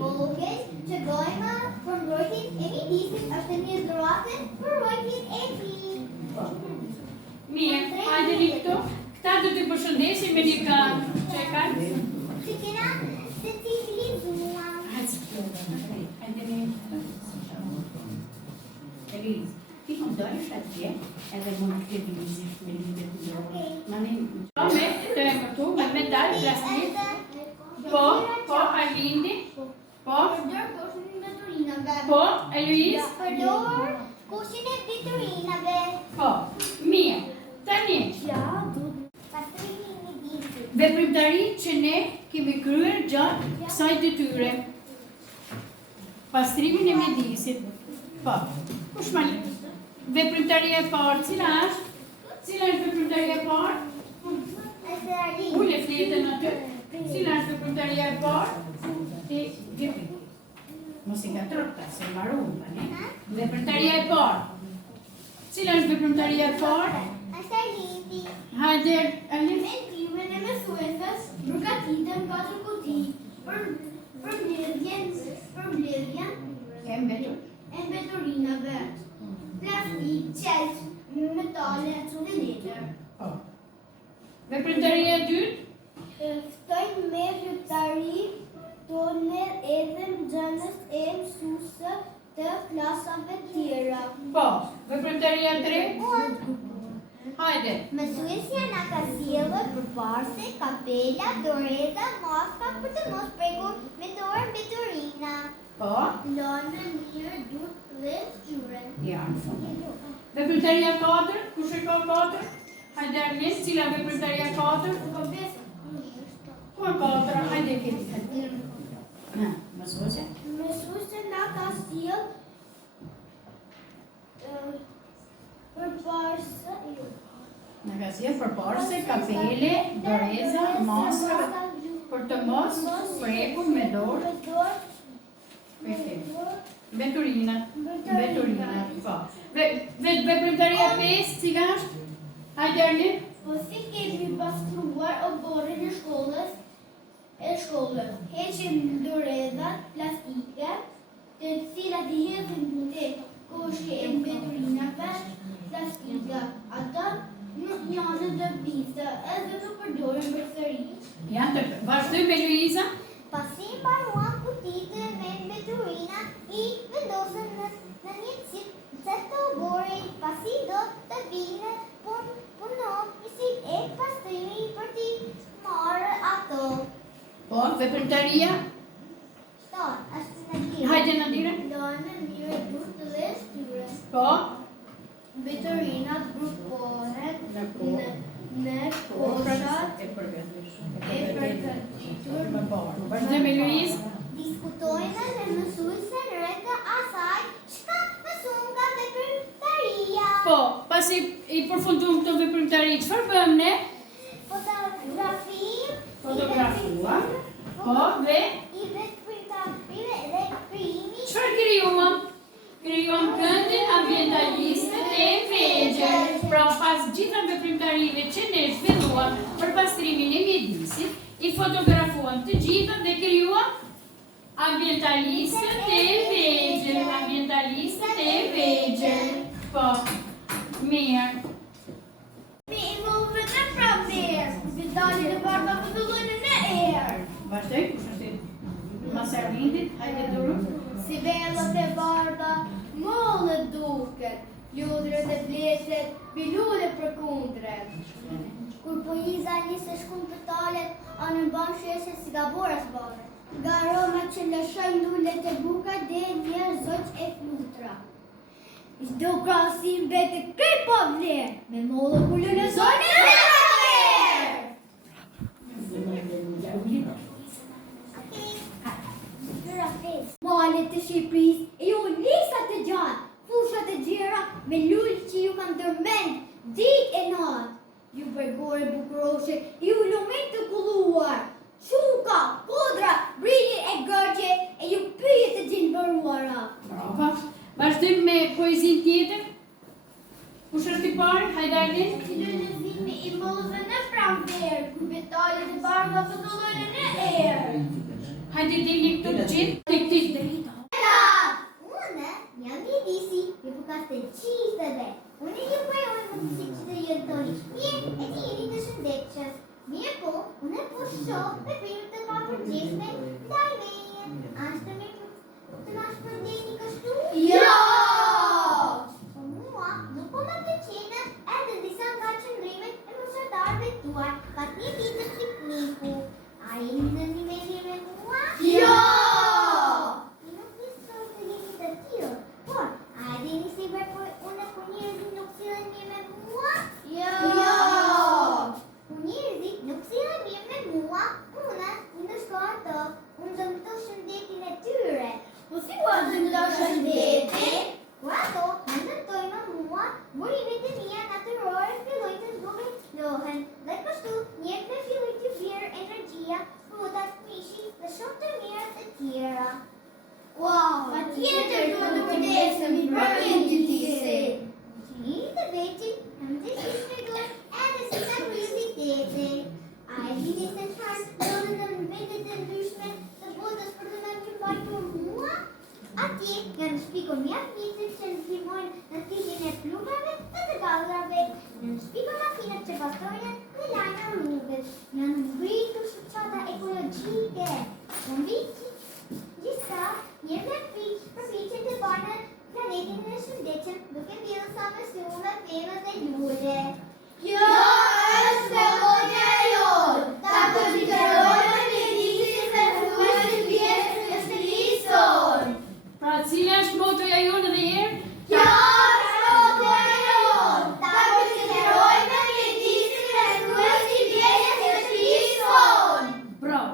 vogël që gojma për mbrojtjen e mjedisit është një dhuratë për mbrojtjen e tij. Mirë, hajde këtu. Këta do t'i përshëndesim me një këngë. Që e kanë? Që kena se ti flizuam. Hajde një. Eliz, ti dojsh atje edhe mund të lëvizish me lidhje të dorë. Me të këtu, me metal plastik. Po, Alindi. Po, Përdor kushin e veturinave. po, Eloise. Përdor kushin e veturinave. Po, mirë. Tani, Pastrimi i mjedisit. veprimtari që ne kemi kryer gjatë kësaj detyre. Pastrimin e mjedisit. Po, kush ma le? Veprimtaria e parë, cila është? Cila është veprimtaria e parë? Ule fletën aty. Cila është veprimtaria e parë? E veprim. Mos i ngatrota, se mbaron tani. Veprimtaria e parë. Cila është veprimtaria e parë? Është Alindi. Hajde, Alin. Mendimin e mësuesës përgatiten 4 kuti për mbledhjen E mbetur. e veturinave. Plastik, qelç, metale dhe letër. Po. Veprimtaria e dytë? Ftojnë me veprimtari tonë edhe nxënës e mësuesë të klasave tjera. Po. Veprimtaria e tretë? Hajde. Mësuesja na ka sjellur përparse, kapela, doreza, maska për të mos prekur me dorë veturina. Po. Lanë mirë durt dhe zgjuren. Ja. Veprimtaria e katërt? Kush e ka katërt? Hajde Arlen, cila veprimtaria e katërt? Ku e katëra? Hajde kemi. Na, mësuesja? Mësuesja na ka sjell përparse, Në ka sjell përparse, kapele, doreza, maska, për të mos prekur me dorë. Veturina. Po. Veprimtaria 5, cila është? Hajde Arlen. Po si kemi pastruar oborrin e shkollës, heqim dorezat plastike, të cilat i hedhin te koshi e veturinave plastike. Ata nuk janë të biste, edhe nuk përdoren përsëri. Ja, vazhdoj me Luiza. Pasi mbaruan kutitë me veturina, i vendosën në një cep të oborrit, pasi do të vinë punonësit e pastrimit për t'i marrë ato. Po, veprimtaria? Është Nadira. Hajde Nadira. Lanë mirë durt dhe shtyre. Po. Veturinat grupohen në Koshat koshat e përgatitur. përgatitur. Vazhdoj me Luiz. Diskutojnë dhe mësuesen rreth asaj çka mësuan nga veprimtaria. Po, pasi i përfundum këto veprimtari, çfarë bëjmë ne? Fotografuam. Po, dhe I veprimtarive dhe krimi. çfarë krijuam? Krijuam këndin ambientalistët e vegjël. Pra, pas gjitha veprimtarive që ne zhvilluam për pastrimin e mjedisit, i fotografuam të gjitha dhe krijuam ambientalistët e vegjël. Po, mirë. Mi involve në pramer. Vitali dhe barba pëtëllojnë në erë. Vazhdoj, kush është mas Arlindit, hajde duru. Si vellat e barba, mollë duket. Lutret e bletet, bilure për kundret. Kur po Iza nisë shkun për talet, anë në banë sheshe si gaboras bare. Nga aroma që lëshojnë lullet e buka dhe njerë zoq e flutra. Çdo krahasim vete këj po vlerë, me mollë kullë në zonë e vlerë. Malet të Shqipëris e ju listat e gjatë, fushat e gjera me lullë që ju kanë tërmend dit e natë. Ju bërgore bukuroshe, ju lumen të kulluar, quka, kodra, brilje e gërgje e ju pyje të gjinë bëruara. Brava. Vazhdojmë me poezin tjetër. Kush është i parë? Hajde Arlen. Lëlezimi i mollëve në pramverë, kur betalet e barba pëtëllojnë në erë. Hajde dilni këtu të gjithë. Tik drejta. Unë jam Lidisi, ju përkas të qisteve. Unë ju prejoj më të si që të jëtoni. Mirë, e ti jeni të shëndetshëm. Mirë po, unë po shoh me primit të pa përgjithme ndaj meje. Ashtë mirë të na shpërndeni kështu? Jo! Po mua nuk po më pëlqen edhe disa nga qëndrimet e moshatarëve tuaj, pas një ditë të pikniku. A jeni në nivelli me mua? Jo! Nuk nisoj të jeni të tillë, por a dini se unë po njerëzit nuk sillen mirë me mua? Jo! Po njerëzit nuk sillen mirë me mua, unë në shkoj të, unë dëmtoj shëndetin e tyre. Po si po dëmtoj shëndetin? Po ato më dëmtojnë mua, burimet e mia natyrore fillojnë të zhvogëlohen dhe kështu njerëzve fillojnë të bjerë energjia, frutat, mishi dhe shumë të mira të tjera. Wow, patjetër duhet të kujdesemi për mendjitisi. Gjini të veçin, kam të shpjegoj edhe si ka kuriozitete. A e dini se çfarë ndodhet në vendet e ndryshme të botës për të na mbajtur mua? Atje janë shpikon mjaft njerëzit që ndihmojnë në thithjen e plumrave dhe të gallrave. Janë shpikon makinat që pastrojnë dhe lajnë rrugët. Janë ngritur shoqata ekologjike. Gjithsa, njerëzit përpiqen të bajnë planetin e shëndetshëm duke mbjellur sa më shumë pemë dhe lule. Kjo është filonja e jonë. Ta konsiderojmë mjedisin me fruajtjen e pjesë të shtëpisë. Pra cila është motoja jonë dhe herë? Kjo është motoja jonë. Ta konsiderojmë mjedisin me fruajtjen e pjesë të shtëpisë. Bravo.